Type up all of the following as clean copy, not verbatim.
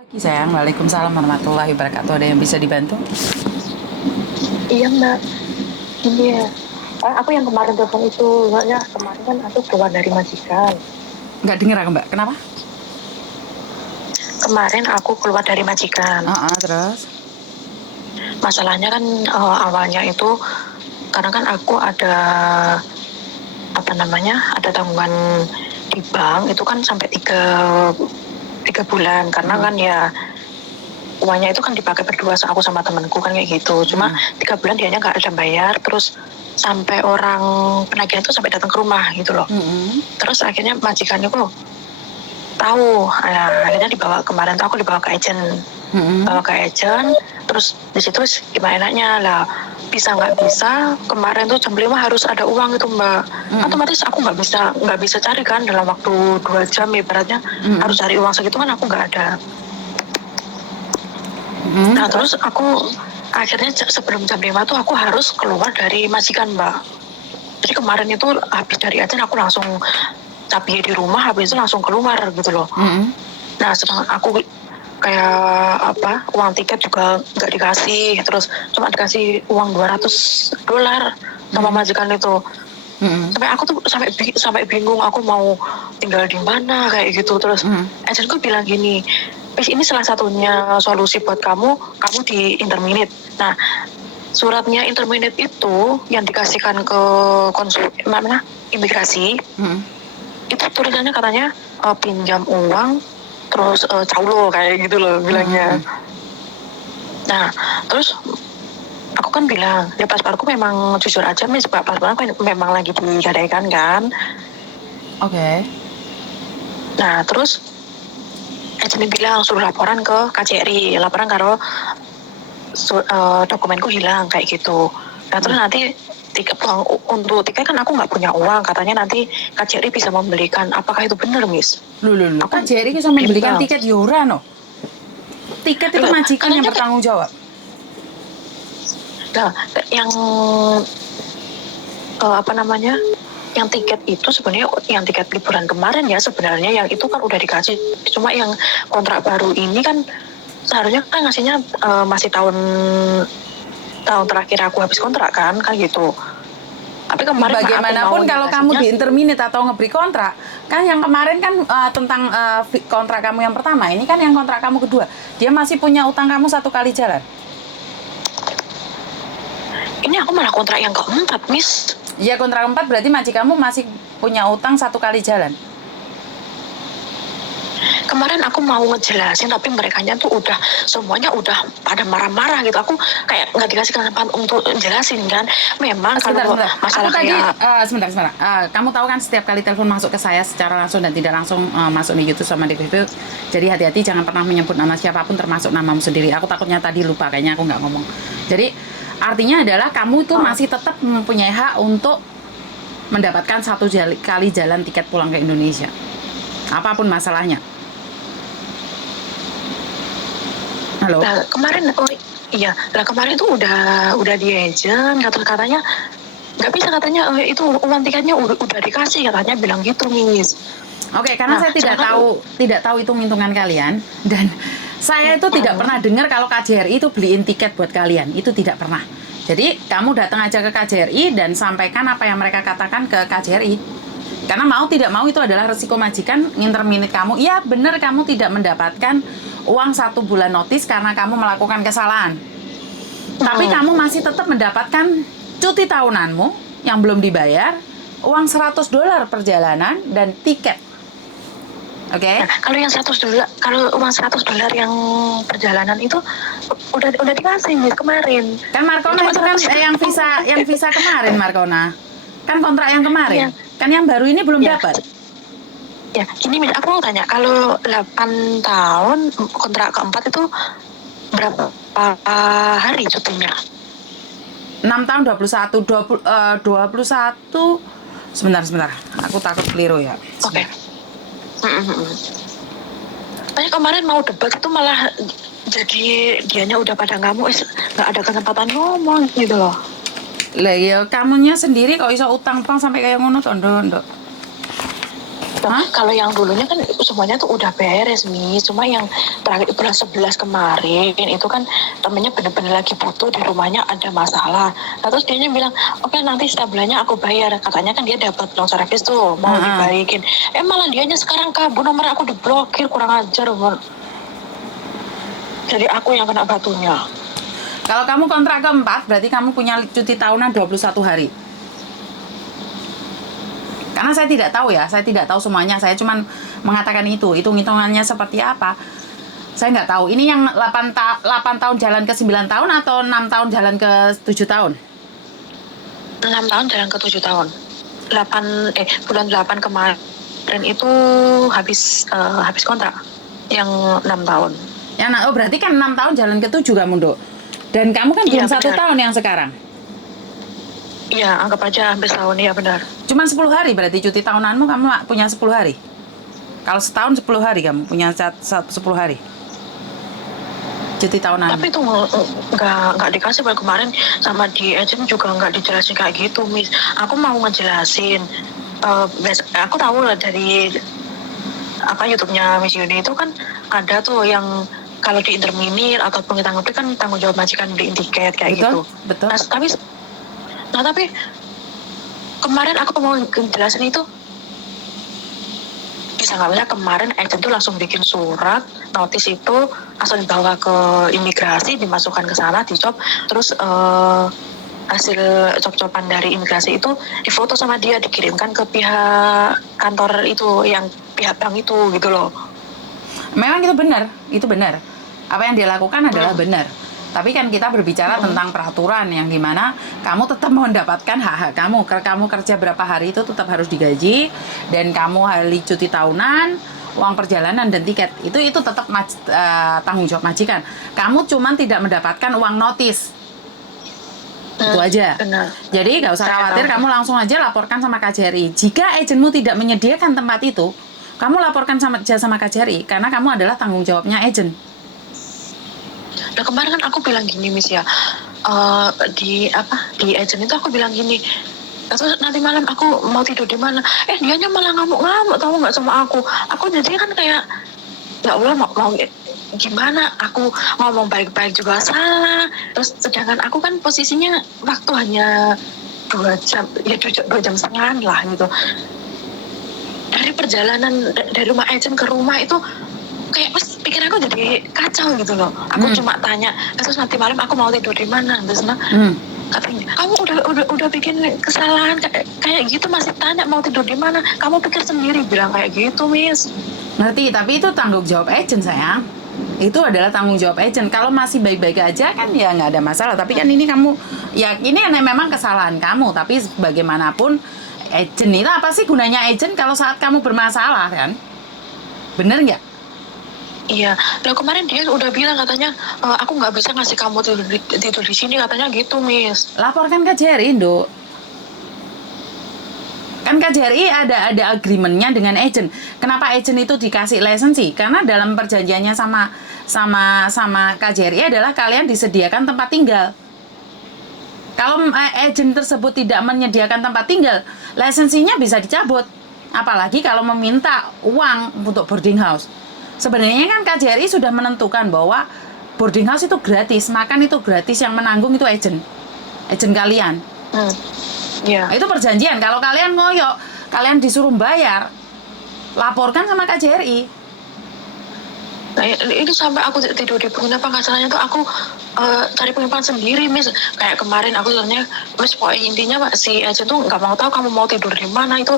Pagi sayang, Waalaikumsalam warahmatullahi wabarakatuh. Ada yang bisa dibantu? Iya Mbak, ini ya. Aku yang kemarin telepon itu, soalnya kemarin kan aku keluar dari majikan. Nggak denger aku mbak, kenapa? Kemarin aku keluar dari majikan. Terus? Masalahnya kan awalnya itu karena kan aku ada apa namanya, ada tanggungan di bank itu kan sampai tiga bulan karena kan ya uangnya itu kan dipakai berdua aku sama temanku kan kayak gitu. Cuma 3 bulan dianya nggak ada bayar, terus sampai orang penagih itu sampai datang ke rumah gitu loh. Terus akhirnya majikannya kok tahu, akhirnya kemarin tuh aku dibawa ke agent, terus di situ gimana enaknya lah, bisa nggak bisa kemarin tuh jam 5 harus ada uang itu Mbak. Otomatis aku nggak bisa cari kan dalam waktu 2 jam ibaratnya, harus cari uang segitu kan aku nggak ada. Nah terus aku akhirnya sebelum jam 5 tuh aku harus keluar dari majikan Mbak. Jadi kemarin itu habis dari agent aku langsung capi di rumah, habis itu langsung keluar gitu loh. Nah setelah aku kayak uang tiket juga nggak dikasih, terus cuma dikasih uang $200 sama majikan itu. Sampai aku tuh sampai bingung aku mau tinggal di mana kayak gitu. Terus agentku bilang gini, ini salah satunya solusi buat kamu di interminate. Nah suratnya interminate itu yang dikasihkan ke konsul mana imigrasi, itu tulisannya katanya pinjam uang terus caulo kayak gitu loh bilangnya. Nah terus aku kan bilang ya pasporku memang jujur aja pasporku memang lagi digadaikan kan. Oke. Nah terus agentnya bilang suruh laporan ke KJRI, laporan kalau dokumenku hilang kayak gitu. Nah terus nanti uang untuk tiket kan aku nggak punya uang, katanya nanti KJRI bisa membelikan. Apakah itu benar Miss? Lu Aku kan JRI bisa membelikan bimbang. tiket Yura no. Tiket itu Loh, majikan yang katanya bertanggung jawab. nah, yang apa namanya? Yang tiket itu sebenarnya yang tiket liburan kemarin ya sebenarnya yang itu kan udah dikasih. Cuma yang kontrak baru ini kan seharusnya kan ngasihnya masih tahun terakhir aku habis kontrak kan gitu. Tapi kemarin aku Bagaimanapun maunya kalau kamu ngasihnya di interminate atau ngeberi kontrak, kan yang kemarin kan tentang kontrak kamu yang pertama, ini kan yang kontrak kamu kedua. Dia masih punya utang kamu 1 kali jalan. ini aku malah kontrak yang keempat Miss. Iya kontrak keempat berarti kamu masih punya utang 1 kali jalan. Kemarin aku mau ngejelasin tapi merekanya tuh semuanya udah pada marah-marah gitu. Aku kayak nggak dikasih kesempatan untuk jelasin kan. Memang Sebentar. kalau masalah Aku tadi kayak sebentar. Kamu tahu kan setiap kali telepon masuk ke saya secara langsung dan tidak langsung masuk di YouTube sama di Facebook. Jadi hati-hati jangan pernah menyebut nama siapapun termasuk namamu sendiri. Aku takutnya tadi lupa kayaknya aku nggak ngomong. Jadi artinya adalah kamu tuh masih tetap mempunyai hak untuk mendapatkan 1 kali jalan tiket pulang ke Indonesia. Apapun masalahnya. Halo. nah, kemarin iya, lah kemarin tuh udah di agent katanya nggak bisa katanya itu uang tiketnya udah dikasih katanya bilang gitu Miss. Oke, karena Nah saya sedangkan tidak tahu hitung-hitungan kalian dan saya itu tidak pernah dengar kalau KJRI itu beliin tiket buat kalian. Itu tidak pernah. Jadi, kamu datang aja ke KJRI dan sampaikan apa yang mereka katakan ke KJRI. Karena mau tidak mau itu adalah resiko majikan interminate kamu. Iya, benar kamu tidak mendapatkan uang 1 bulan notis karena kamu melakukan kesalahan. Tapi kamu masih tetap mendapatkan cuti tahunanmu yang belum dibayar, uang $100 perjalanan dan tiket. Oke. nah, kalau yang $100, kalau uang $100 yang perjalanan itu udah dikasih Miss kemarin. Kan Markona itu kan yang visa kemarin Markona. Kan kontrak yang kemarin. Iya. Kan yang baru ini belum Ya. dapat. Ya, ini aku mau tanya, kalau 8 tahun kontrak keempat itu berapa hari cutinya? 6 tahun 21 sebentar. Aku takut keliru ya. Oke. Tanya kemarin mau debat itu malah jadi dianya udah pada ngamuk, nggak ada kesempatan ngomong gitu loh. Lah ya kamunya sendiri kok iso utang sampai kayak ngono to, Nduk. Nah, Hah? kalau yang dulunya kan semuanya tuh udah beres, Miss. Cuma yang terakhir bulan 11 kemarin itu kan temennya bener-bener lagi butuh di rumahnya ada masalah. Nah, terus dia bilang, oke nanti setiap bulannya aku bayar. Katanya kan dia dapat loan service tuh, mau Heeh. dibalikin. Malah dianya sekarang kabur, nomor aku diblokir, kurang ajar. Jadi aku yang kena batunya. Kalau kamu kontrak keempat, berarti kamu punya cuti tahunan 21 hari. Karena saya tidak tahu ya, saya tidak tahu semuanya. Saya cuma mengatakan itu. Hitung-hitungannya seperti apa, saya nggak tahu. Ini yang 8 tahun jalan ke 9 tahun atau 6 tahun jalan ke 7 tahun? 6 tahun jalan ke 7 tahun. Bulan 8 kemarin itu habis kontrak. Yang 6 tahun. Ya, oh berarti kan 6 tahun jalan ke 7 kamu, Dok. Dan kamu kan belum Iya, 1 benar. tahun yang sekarang. Iya, anggap aja hampir setahun, ya benar. Cuma 10 hari berarti cuti tahunanmu kamu punya 10 hari. Kalau setahun 10 hari kamu punya 10 hari. Cuti tahunan. Tapi itu nggak dikasih bulan kemarin, sama di agent juga nggak dijelasin kayak gitu, Miss. Aku mau ngejelasin. Aku tahu lah dari YouTube-nya Miss Yuni itu kan ada tuh yang kalau di interminir ataupun kita ngerti kan tanggung jawab majikan beliin tiket kayak Betul, gitu. betul. Tapi kemarin aku mau ngejelasin itu bisa nggak bisa kemarin agent tuh langsung bikin surat notis itu langsung dibawa ke imigrasi, dimasukkan ke sana, dicop, terus hasil cop-copan dari imigrasi itu difoto sama dia, dikirimkan ke pihak kantor itu, yang pihak bank itu gitu loh. Memang itu benar. Apa yang dia lakukan adalah benar. Tapi kan kita berbicara tentang peraturan yang dimana kamu tetap mendapatkan hak-hak kamu. Kalau kamu kerja berapa hari itu tetap harus digaji, dan kamu hari cuti tahunan, uang perjalanan dan tiket itu tetap tanggung jawab majikan. Kamu cuman tidak mendapatkan uang notis. Itu aja. Benar. Jadi nggak usah Saya khawatir, tahu. kamu langsung aja laporkan sama KJRI. Jika agenmu tidak menyediakan tempat itu, kamu laporkan sama KJRI karena kamu adalah tanggung jawabnya agen. Nah kemarin kan aku bilang gini, Miss ya, di agent itu aku bilang gini, terus nanti malam aku mau tidur di mana? Dianya malah ngamuk-ngamuk, tahu nggak sama aku. Aku jadi kan kayak, ya Allah mau gimana? Aku ngomong baik-baik juga salah. Terus sedangkan aku kan posisinya waktu hanya 2 jam, ya 2 jam setengah lah gitu. Dari perjalanan dari rumah agent ke rumah itu kayak pas pikir aku jadi kacau gitu loh. Aku cuma tanya, terus nanti malam aku mau tidur di mana? Terus katanya, kamu udah bikin kesalahan kayak gitu masih tanya mau tidur di mana? Kamu pikir sendiri, bilang kayak gitu, Miss. Ngerti, tapi itu tanggung jawab agen, sayang. Itu adalah tanggung jawab agen. Kalau masih baik-baik aja kan ya nggak ada masalah. Tapi kan ini kamu, ya ini memang kesalahan kamu. Tapi bagaimanapun agen itu apa sih gunanya agen kalau saat kamu bermasalah kan? Bener nggak? Iya, nah kemarin dia udah bilang katanya, aku nggak bisa ngasih kamu tidur di sini, katanya gitu, Miss. Laporkan KJRI, Nduk. Kan KJRI ada agreement-nya dengan agent. Kenapa agent itu dikasih lisensi? Karena dalam perjanjiannya sama KJRI adalah kalian disediakan tempat tinggal. Kalau agent tersebut tidak menyediakan tempat tinggal, lisensinya bisa dicabut. Apalagi kalau meminta uang untuk boarding house. Sebenarnya kan KJRI sudah menentukan bahwa boarding house itu gratis, makan itu gratis, yang menanggung itu agent kalian. Iya. Itu perjanjian. Kalau kalian ngoyok, kalian disuruh bayar, laporkan sama KJRI. Nah, itu sampai aku tidur di penginapan, nggak salahnya tuh aku cari penginapan sendiri, Miss. Kayak kemarin aku tanya, Miss, pokoknya intinya si agent tuh nggak mau tahu kamu mau tidur di mana, itu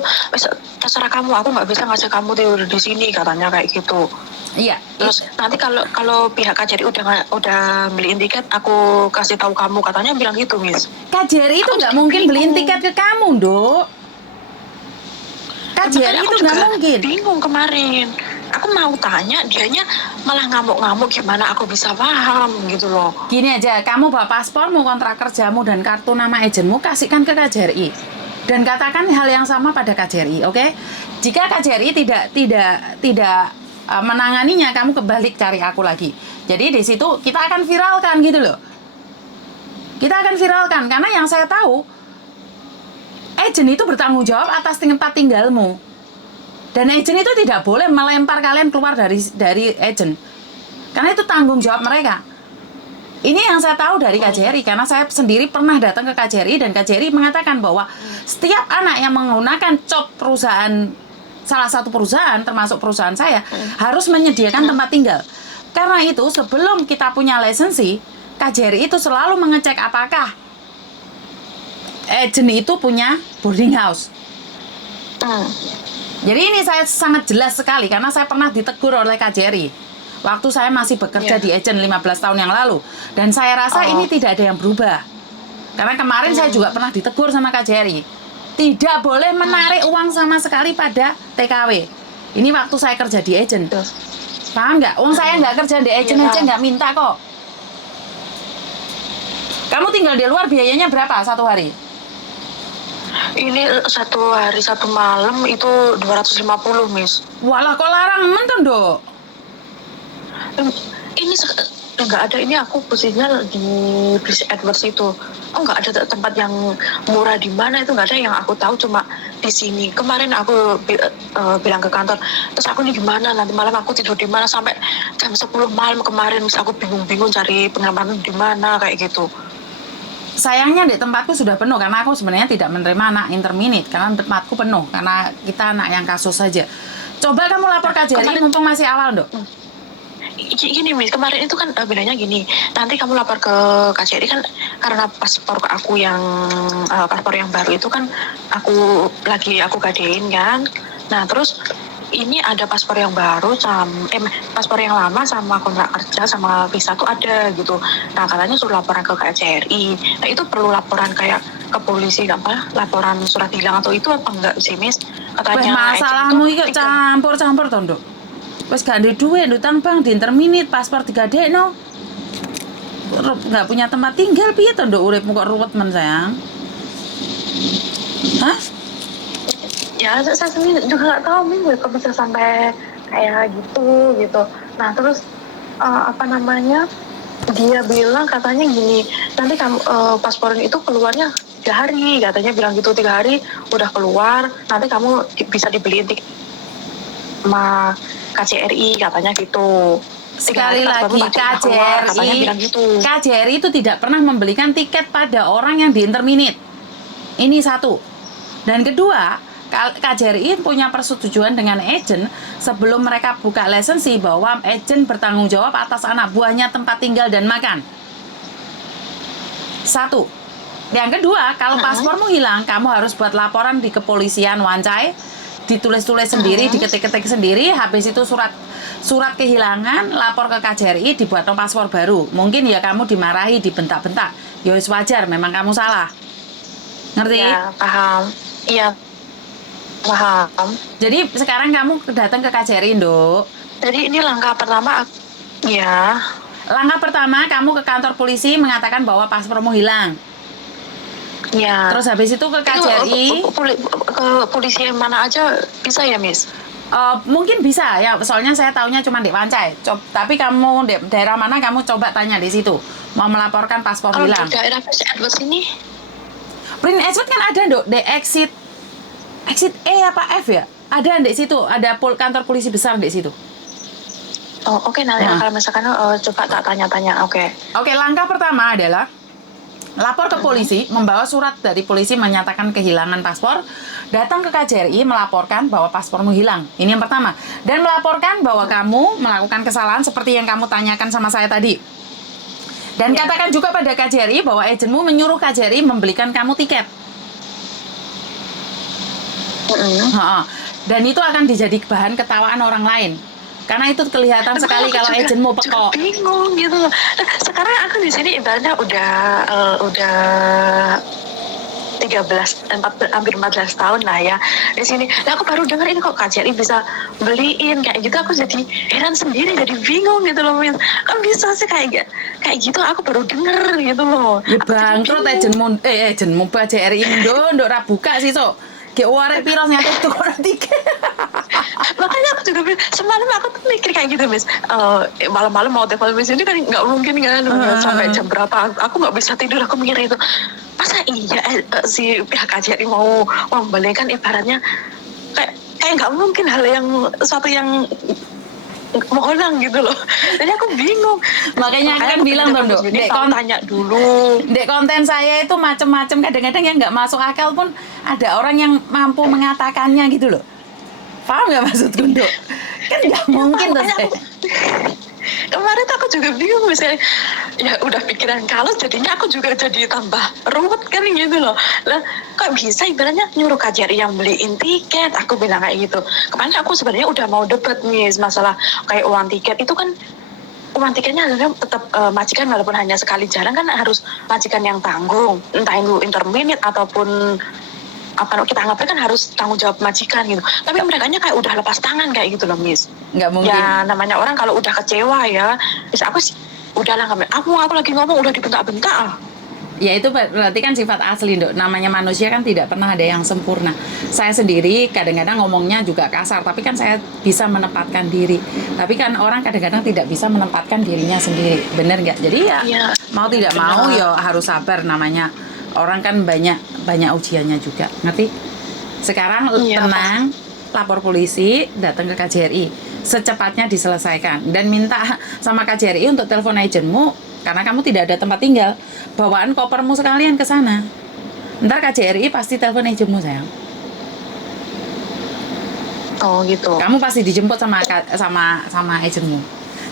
terserah kamu, aku nggak bisa ngasih kamu tidur di sini, katanya kayak gitu. Iya. Terus nanti kalau pihak KJRI udah beliin tiket, aku kasih tahu kamu, katanya bilang gitu, Miss. KJRI itu nggak mungkin beliin tiket ke kamu, Dok. KJRI itu nggak mungkin. Bingung kemarin. Aku mau tanya, dianya malah ngamuk-ngamuk, gimana aku bisa paham gitu loh. Gini aja, kamu bawa paspormu, kontrak kerjamu, dan kartu nama agenmu, kasihkan ke KJRI. Dan katakan hal yang sama pada KJRI, oke? Jika KJRI tidak menanganinya, kamu kebalik cari aku lagi. Jadi di situ kita akan viralkan gitu loh. Kita akan viralkan, karena yang saya tahu, agen itu bertanggung jawab atas tempat tinggalmu. Dan agent itu tidak boleh melempar kalian keluar dari agent. Karena itu tanggung jawab mereka. Ini yang saya tahu dari KJRI, karena saya sendiri pernah datang ke KJRI dan KJRI mengatakan bahwa setiap anak yang menggunakan cop perusahaan, salah satu perusahaan termasuk perusahaan saya, harus menyediakan tempat tinggal. Karena itu sebelum kita punya lisensi, KJRI itu selalu mengecek apakah agent itu punya boarding house. Jadi ini saya sangat jelas sekali karena saya pernah ditegur oleh KJRI waktu saya masih bekerja di agent 15 tahun yang lalu, dan saya rasa ini tidak ada yang berubah. Karena kemarin saya juga pernah ditegur sama KJRI, tidak boleh menarik uang sama sekali pada TKW. Ini waktu saya kerja di agent. Paham nggak? Uang saya nggak kerja di agent aja nggak minta kok. Kamu tinggal di luar biayanya berapa satu hari? Ini 1 hari 1 malam itu 250, Miss. Walah, kok larang menton, Dok? Ini nggak ada, ini aku posisinya di British Edwards itu. Oh, nggak ada tempat yang murah di mana, itu nggak ada. Yang aku tahu cuma di sini. Kemarin aku bilang ke kantor, terus aku ini gimana, nanti malam aku tidur di mana, sampai jam 10 malam kemarin. Aku bingung-bingung cari penginapan di mana kayak gitu. Sayangnya di tempatku sudah penuh karena aku sebenarnya tidak menerima anak interminate karena tempatku penuh karena kita anak yang kasus saja. Coba kamu lapor KJRI mumpung masih awal, Dok. Gini, Miss, kemarin itu kan bilangnya gini, nanti kamu lapor ke KJRI kan karena paspor aku yang paspor yang baru itu kan aku gadein kan. Nah, terus ini ada paspor yang baru paspor yang lama sama kontrak kerja sama visa tuh ada gitu. Nah, katanya suruh laporan ke KJRI. Nah, itu perlu laporan kayak ke polisi laporan surat hilang atau itu apa enggak sih, Miss? Katanya masalahmu iki campur-campur to, Nduk. Wis gak ndek duit, utang bank, diinterminate, paspor digadekno. Nggak punya tempat tinggal piye to, Nduk? Uripmu kok ruwet men, sayang. Hah? Ya, saya sendiri juga nggak tahu, Min, kok bisa sampai kayak gitu. Nah, terus dia bilang katanya gini, nanti kamu paspornya itu keluarnya 3 hari, katanya bilang gitu, 3 hari udah keluar, nanti kamu bisa dibeliin tiket sama KJRI, katanya gitu. Sekali lagi KJRI itu tidak pernah membelikan tiket pada orang yang diinterminate. Ini satu. Dan kedua, KJRI punya persetujuan dengan agent sebelum mereka buka lisensi bahwa agent bertanggung jawab atas anak buahnya tempat tinggal dan makan. Satu. Yang kedua, kalau paspormu hilang, kamu harus buat laporan di kepolisian Wancai, ditulis-tulis sendiri, diketik-ketik sendiri, habis itu surat kehilangan, lapor ke KJRI, dibuat paspor baru. Mungkin ya kamu dimarahi, dibentak-bentak. Ya wis wajar, memang kamu salah. Ngerti? Ya, paham. Iya, paham. Jadi sekarang kamu datang ke KJRI, Nduk. Jadi ini langkah pertama, ya. Langkah pertama, kamu ke kantor polisi mengatakan bahwa paspormu hilang. Ya. Terus habis itu ke KJRI. Ke polisi yang mana aja bisa ya, Miss? Mungkin bisa ya, soalnya saya taunya cuma di Wancai. Tapi kamu di daerah mana, kamu coba tanya di situ. Mau melaporkan paspor hilang. Di daerah Edwards sini? Prince Edward kan ada, Dok, di exit E apa F ya? Ada di situ, ada kantor polisi besar di situ. Oh, oke, nanti kalau misalkan coba tak tanya-tanya, oke. Oke, langkah pertama adalah lapor ke polisi, membawa surat dari polisi menyatakan kehilangan paspor, datang ke KJRI melaporkan bahwa paspormu hilang. Ini yang pertama. Dan melaporkan bahwa kamu melakukan kesalahan seperti yang kamu tanyakan sama saya tadi. Dan katakan juga pada KJRI bahwa agenmu menyuruh KJRI membelikan kamu tiket. Dan itu akan dijadi bahan ketawaan orang lain. Karena itu kelihatan sekali kalau agenmu pekok. Bingung gitu. Nah, sekarang aku di sini ibaratnya udah hampir 14 tahun lah ya di sini. Nah, aku baru dengar ini kok KJRI bisa beliin kayak gitu. Aku jadi heran sendiri, jadi bingung gitu loh, Min. Kan bisa sih kayak gitu. Aku baru denger gitu loh. Ya bangkrut agenmu KJRI nduk ra buka sih, Sok. Kayak warek piros nyatet tuh orang tiket. Makanya aku juga semalam aku tuh mikir kayak gitu, Miss. Malam-malam mau telepon Miss ini kan nggak mungkin kan sampai jam berapa. Aku nggak bisa tidur. Aku mikir itu. Masa iya si pihak KJRI mau membelikan ibaratnya kayak nggak mungkin hal yang suatu yang mengulang gitu loh. Jadi aku bingung. Makanya aku kan bilang dong, Dok, tanya dulu. Dek, konten saya itu macam-macam, kadang-kadang yang nggak masuk akal pun ada orang yang mampu mengatakannya gitu loh. Paham nggak maksudku, Dok? Kan nggak mungkin tuh saya. Kemarin tuh aku juga bingung, misalnya ya udah pikiran kalau jadinya aku juga jadi tambah ruwet kan gitu loh. Lah kok bisa ibaratnya nyuruh KJRI yang beliin tiket, aku bilang kayak gitu. Kemarin aku sebenarnya udah mau debat nih masalah kayak uang tiket itu kan, uang tiketnya harusnya tetap majikan, walaupun hanya sekali jalan kan harus majikan yang tanggung, entah itu interminute ataupun apa kita anggapnya kan harus tanggung jawab majikan gitu. Tapi mereka kayak udah lepas tangan kayak gitu loh, Miss. Nggak mungkin. Ya namanya orang kalau udah kecewa ya, bisa aku sih udahlah, aku lagi ngomong udah dibentak-bentak. Ya itu berarti kan sifat asli, Dok. Namanya manusia kan tidak pernah ada yang sempurna. Saya sendiri kadang-kadang ngomongnya juga kasar, tapi kan saya bisa menempatkan diri. Tapi kan orang kadang-kadang tidak bisa menempatkan dirinya sendiri. Bener nggak? Jadi ya mau tidak mau ya harus sabar, namanya orang kan banyak ujiannya juga. Ngerti? Sekarang tenang, lapor polisi, datang ke KJRI. Secepatnya diselesaikan. Dan minta sama KJRI untuk telepon agenmu, karena kamu tidak ada tempat tinggal. Bawaan kopermu sekalian ke sana. Ntar KJRI pasti telepon agenmu, sayang. Oh gitu. Kamu pasti dijemput sama agenmu.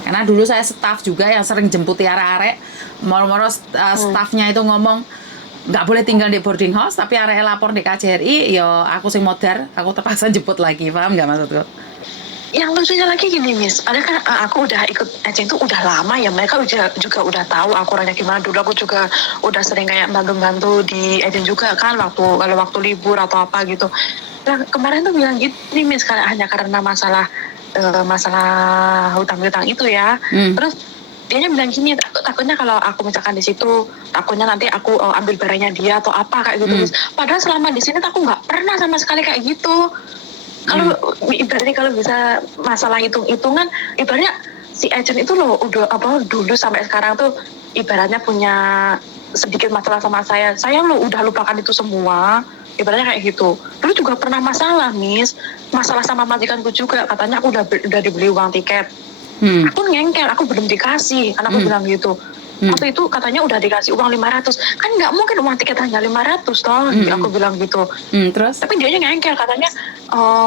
Karena dulu saya staff juga yang sering jemput arek-arek. Moro-moro staffnya itu ngomong nggak boleh tinggal di boarding house, tapi arek lapor di KJRI, yo aku sing modar, aku terpaksa jemput lagi. Paham nggak maksudku? Yang lucunya lagi gini, Miss, padahal kan aku udah ikut agent itu udah lama ya, mereka juga udah tahu aku orangnya gimana. Dulu aku juga udah sering kayak bantu-bantu di agent juga kan, kalau waktu libur atau apa gitu. Nah kemarin tuh bilang gini, Miss, hanya karena masalah hutang-hutang itu ya. Terus dia bilang gini, takutnya kalau aku misalkan di situ, takutnya nanti aku ambil barangnya dia atau apa kayak gitu. Padahal selama di sini aku nggak pernah sama sekali kayak gitu. Kalau ibaratnya kalau bisa masalah hitung-hitungan, ibaratnya si agent itu loh udah dulu sampai sekarang tuh ibaratnya punya sedikit masalah sama saya lo udah lupakan itu semua, ibaratnya kayak gitu. Dulu juga pernah masalah, Miss, masalah sama majikanku juga, katanya aku udah dibeli uang tiket. Aku ngengkel, aku belum dikasih, karena aku bilang gitu. Waktu itu katanya udah dikasih uang 500, kan nggak mungkin uang tiket hanya 500 toh, aku bilang gitu. Terus? Tapi dia ngengkel, katanya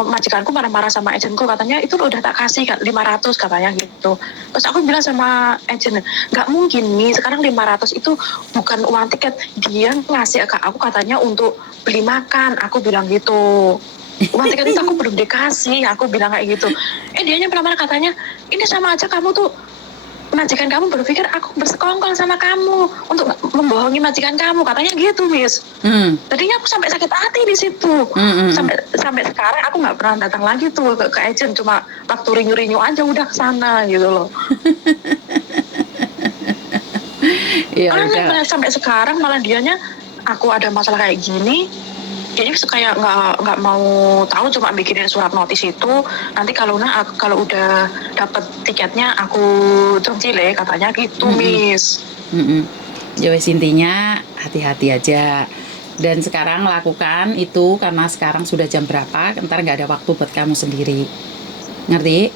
majikanku marah-marah sama agenku, katanya itu udah tak kasih 500 katanya gitu. Terus aku bilang sama agen, nggak mungkin nih, sekarang 500 itu bukan uang tiket, dia ngasih ke aku katanya untuk beli makan, aku bilang gitu. Uang tiket itu aku belum dikasih, aku bilang kayak gitu. Dianya marah-marah, katanya ini sama aja kamu tuh, majikan kamu berpikir aku bersekongkol sama kamu untuk membohongi majikan kamu, katanya gitu, Miss. Tadinya aku sampai sakit hati di situ. Sampai sekarang aku nggak pernah datang lagi tuh ke agent, cuma waktu rinyu-rinyu aja udah ke sana gitu loh. Karena sampai sekarang malah dianya aku ada masalah kayak gini, jadi kayak nggak mau tahu, cuma bikinin surat notis itu, nanti kalau udah dapet tiketnya aku cile katanya gitu, Miss. Ya wes, intinya hati-hati aja. Dan sekarang lakukan itu, karena sekarang sudah jam berapa, ntar nggak ada waktu buat kamu sendiri. Ngerti?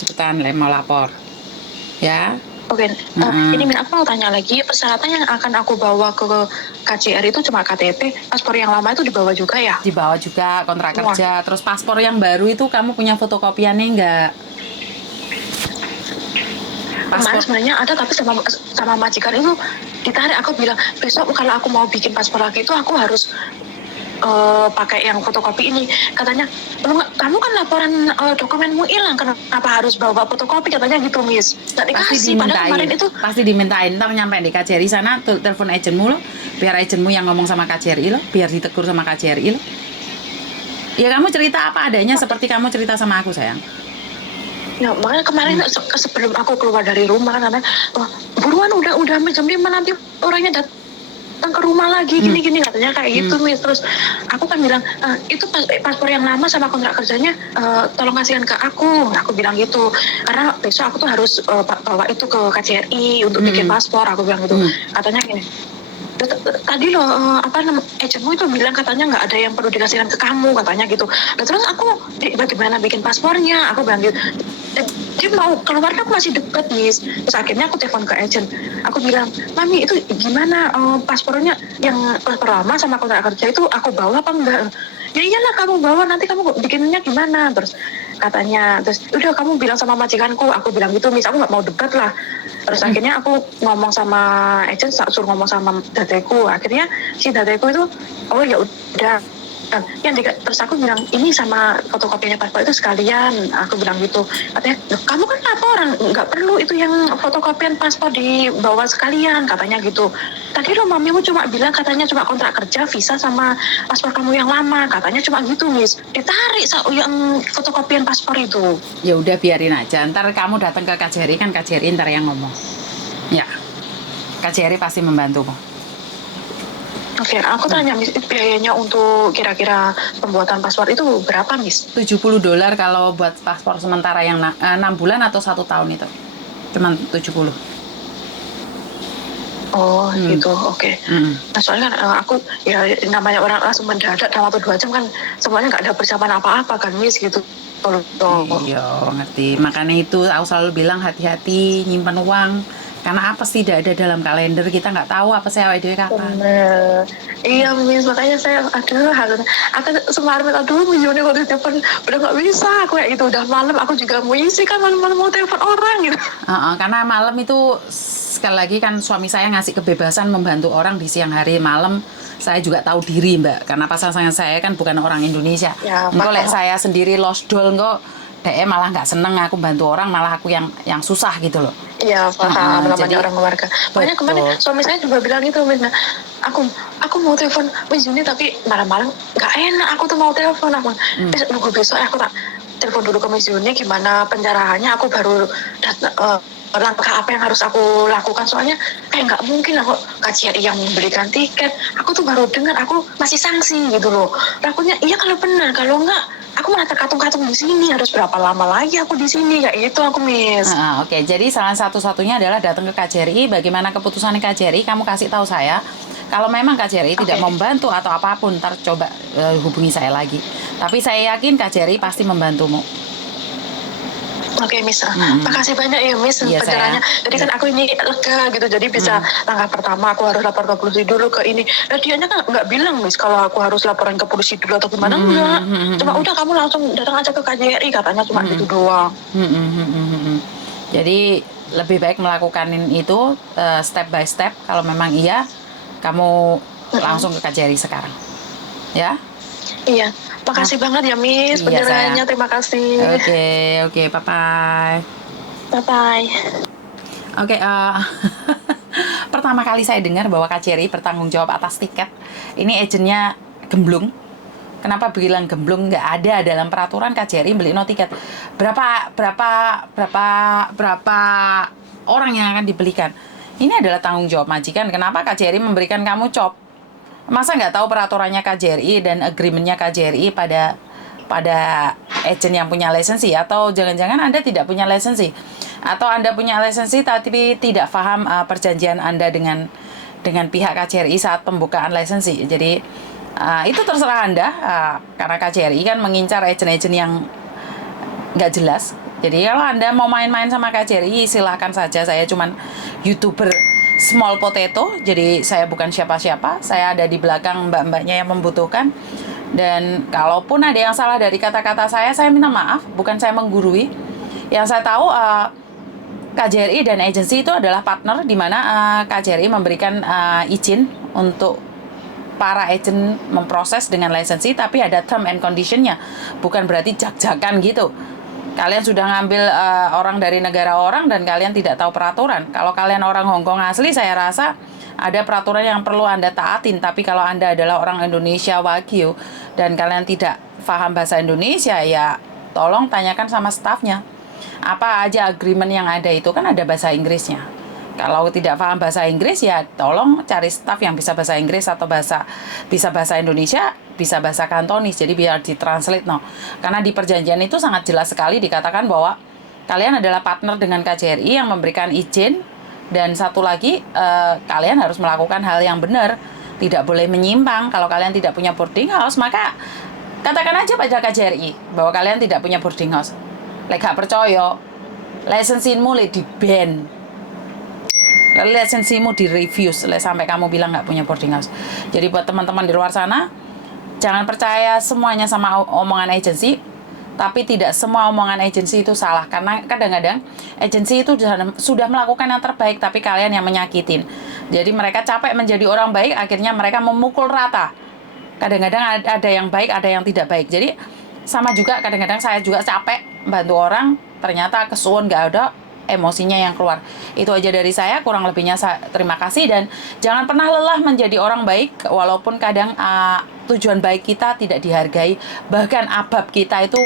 Cepetan mau lapor. Ya. Oke, ini aku mau tanya lagi, persyaratan yang akan aku bawa ke KJR itu cuma KTP, paspor yang lama itu dibawa juga ya? Dibawa juga, kontrak kerja, terus paspor yang baru itu kamu punya fotokopiannya nggak? Kemarin sebenarnya ada, tapi sama majikan itu ditarik. Aku bilang besok kalau aku mau bikin paspor lagi itu aku harus pakai yang fotokopi ini. Katanya, kamu kan laporan dokumenmu hilang, kenapa harus bawa fotokopi, katanya gitu, Miss. Nggak dikasih, padahal kemarin itu pasti dimintain. Ntar nyampe di KJRI sana, telepon agenmu lo, biar agenmu yang ngomong sama KJRI lo, biar ditegur sama KJRI lo. Ya kamu cerita apa adanya, seperti kamu cerita sama aku, sayang. Ya makanya kemarin sebelum aku keluar dari rumah, katanya buruan udah jam 5 nanti orangnya datang ke rumah lagi, gini katanya kayak gitu, Miss. Terus aku kan bilang, itu paspor yang lama sama kontrak kerjanya tolong kasihkan ke aku bilang gitu, karena besok aku tuh harus bawa itu ke KJRI untuk bikin paspor, aku bilang gitu. Katanya gini, Tadi loh apa namanya agentmu itu bilang katanya nggak ada yang perlu dikasihkan ke kamu katanya gitu. Nah terus aku bagaimana bikin paspornya? Aku bilang gitu. Dia mau keluar aku masih deket nih. Terus akhirnya aku telepon ke agent. Aku bilang, Mami itu gimana paspornya yang paspor lama sama kontrak kerja itu aku bawa apa enggak? Ya iyalah kamu bawa, nanti kamu bikinnya gimana? Terus katanya, terus udah kamu bilang sama majikanku. Aku bilang gitu, Miss, aku nggak mau debat lah. Terus akhirnya aku ngomong sama agent, suruh ngomong sama dadeku. Akhirnya si dadeku itu, oh ya udah. Terus aku bilang ini sama fotokopinya paspor itu sekalian. Aku bilang gitu. Katanya, kamu kan laporan, nggak perlu itu yang fotokopian paspor dibawa sekalian, katanya gitu. Tadi lo mamimu cuma bilang katanya cuma kontrak kerja, visa sama paspor kamu yang lama, katanya cuma gitu, Miss. Ditarik yang fotokopian paspor itu. Ya udah biarin aja. Ntar kamu datang ke KJRI, kan KJRI ntar yang ngomong. Ya, KJRI pasti membantumu. Oke, aku tanya Miss, biayanya untuk kira-kira pembuatan paspor itu berapa, Miss? $70 kalau buat paspor sementara yang 6 bulan atau 1 tahun itu. Cuman 70. Oh, gitu, oke. Nah, soalnya kan aku, ya namanya orang langsung mendadak dalam waktu 2 jam kan, semuanya nggak ada persiapan apa-apa kan, Miss, gitu. Iya, ngerti. Makanya itu aku selalu bilang hati-hati nyimpan uang. Karena apa sih tidak ada dalam kalender, kita nggak tahu apa sih awake dhewe kapan. Bener. Iya, Miss, makanya saya, harus, aku semalam, milihnya kok di telepon, udah nggak bisa, aku kayak itu, udah malam, aku juga mau isi kan, malam-malam mau telepon orang, gitu. Karena malam itu, sekali lagi kan suami saya ngasih kebebasan membantu orang di siang hari. Malam, saya juga tahu diri, Mbak, karena pasangan saya kan bukan orang Indonesia. Ya, Engko lek paham. saya sendiri lost doll, kok malah nggak seneng aku bantu orang, malah aku yang susah gitu loh. Iya, paham, namanya Jadi, orang keluarga. Makanya kemarin betul. suami saya juga bilang gitu, Miss. Nah, aku mau telepon Miss Juni tapi malam-malam nggak enak. Aku tuh mau telepon aku. Nunggu besok aku tak telepon dulu ke Miss Juni gimana pencerahannya. Aku baru langkah apa yang harus aku lakukan. Soalnya kayak nggak mungkin aku KJRI yang membelikan tiket. Aku tuh baru dengar, aku masih sanksi gitu loh. Takutnya iya kalau benar, kalau nggak aku malah terkatung-katung di sini, harus berapa lama lagi aku di sini, kayak gitu aku, Miss. Oke, jadi salah satu-satunya adalah datang ke KJRI. Bagaimana keputusan KJRI, kamu kasih tahu saya. Kalau memang KJRI tidak membantu atau apapun, ntar coba hubungi saya lagi. Tapi saya yakin KJRI pasti membantumu. Oke, Miss. Makasih banyak ya, Miss, Iya, pencerahannya. saya. Jadi kan aku ini lega gitu, jadi bisa langkah pertama aku harus lapor ke polisi dulu ke ini. Nah, dianya kan nggak bilang, Miss, kalau aku harus laporan ke polisi dulu atau gimana, enggak. Cuma udah kamu langsung datang aja ke KJRI, katanya cuma gitu doang. Jadi lebih baik melakukan itu step by step. Kalau memang iya, kamu langsung ke KJRI sekarang. Ya? Iya, makasih banget ya, Miss, Iya, pencerahannya. sayang. Terima kasih. Oke, bye-bye. Bye-bye. Oke, pertama kali saya dengar bahwa KJRI bertanggung jawab atas tiket. Ini agennya gemblung. Kenapa bilang gemblung? Nggak ada dalam peraturan KJRI beli no tiket. Berapa orang yang akan dibelikan? Ini adalah tanggung jawab majikan. Kenapa KJRI memberikan kamu cop? Masa nggak tahu peraturannya KJRI dan agreementnya KJRI pada agent yang punya lisensi? Atau jangan-jangan Anda tidak punya lisensi? Atau Anda punya lisensi tapi tidak paham perjanjian Anda dengan pihak KJRI saat pembukaan lisensi? Jadi itu terserah Anda, karena KJRI kan mengincar agent-agent yang nggak jelas. Jadi kalau Anda mau main-main sama KJRI, silakan saja. Saya cuman YouTuber small potato, jadi saya bukan siapa-siapa. Saya ada di belakang mbak-mbaknya yang membutuhkan. Dan kalaupun ada yang salah dari kata-kata saya minta maaf, bukan saya menggurui. Yang saya tahu KJRI dan agensi itu adalah partner, di mana KJRI memberikan izin untuk para agent memproses dengan lisensi, tapi ada term and condition-nya. Bukan berarti jak-jakan gitu. Kalian sudah ngambil orang dari negara orang dan kalian tidak tahu peraturan. Kalau kalian orang Hongkong asli, saya rasa ada peraturan yang perlu Anda taatin. Tapi kalau Anda adalah orang Indonesia Wagyu dan kalian tidak paham bahasa Indonesia, ya tolong tanyakan sama stafnya. Apa aja agreement yang ada itu, kan ada bahasa Inggrisnya. Kalau tidak paham bahasa Inggris, ya tolong cari staff yang bisa bahasa Inggris atau bisa bahasa Indonesia, bisa bahasa Kantonis. Jadi biar ditranslate Karena di perjanjian itu sangat jelas sekali dikatakan bahwa kalian adalah partner dengan KJRI yang memberikan izin Dan satu lagi, kalian harus melakukan hal yang benar, tidak boleh menyimpang. Kalau kalian tidak punya boarding house, maka katakan aja pada KJRI bahwa kalian tidak punya boarding house. Lek gak percaya, lisensimu di ban, lisensimu di refuse sampai kamu bilang nggak punya boarding house. Jadi buat teman-teman di luar sana, jangan percaya semuanya sama omongan agensi. Tapi tidak semua omongan agensi itu salah, karena kadang-kadang agensi itu sudah melakukan yang terbaik, tapi kalian yang menyakitin. Jadi mereka capek menjadi orang baik, akhirnya mereka memukul rata. Kadang-kadang ada yang baik, ada yang tidak baik. Jadi sama juga, kadang-kadang saya juga capek bantu orang, ternyata kesuwun nggak ada, emosinya yang keluar. Itu aja dari saya, kurang lebihnya terima kasih. Dan jangan pernah lelah menjadi orang baik, walaupun kadang tujuan baik kita tidak dihargai, bahkan abab kita itu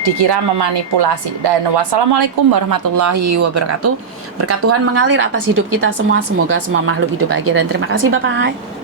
dikira memanipulasi. Dan wassalamualaikum warahmatullahi wabarakatuh. Berkat Tuhan mengalir atas hidup kita semua. Semoga semua makhluk hidup bahagia, dan terima kasih. Bye-bye.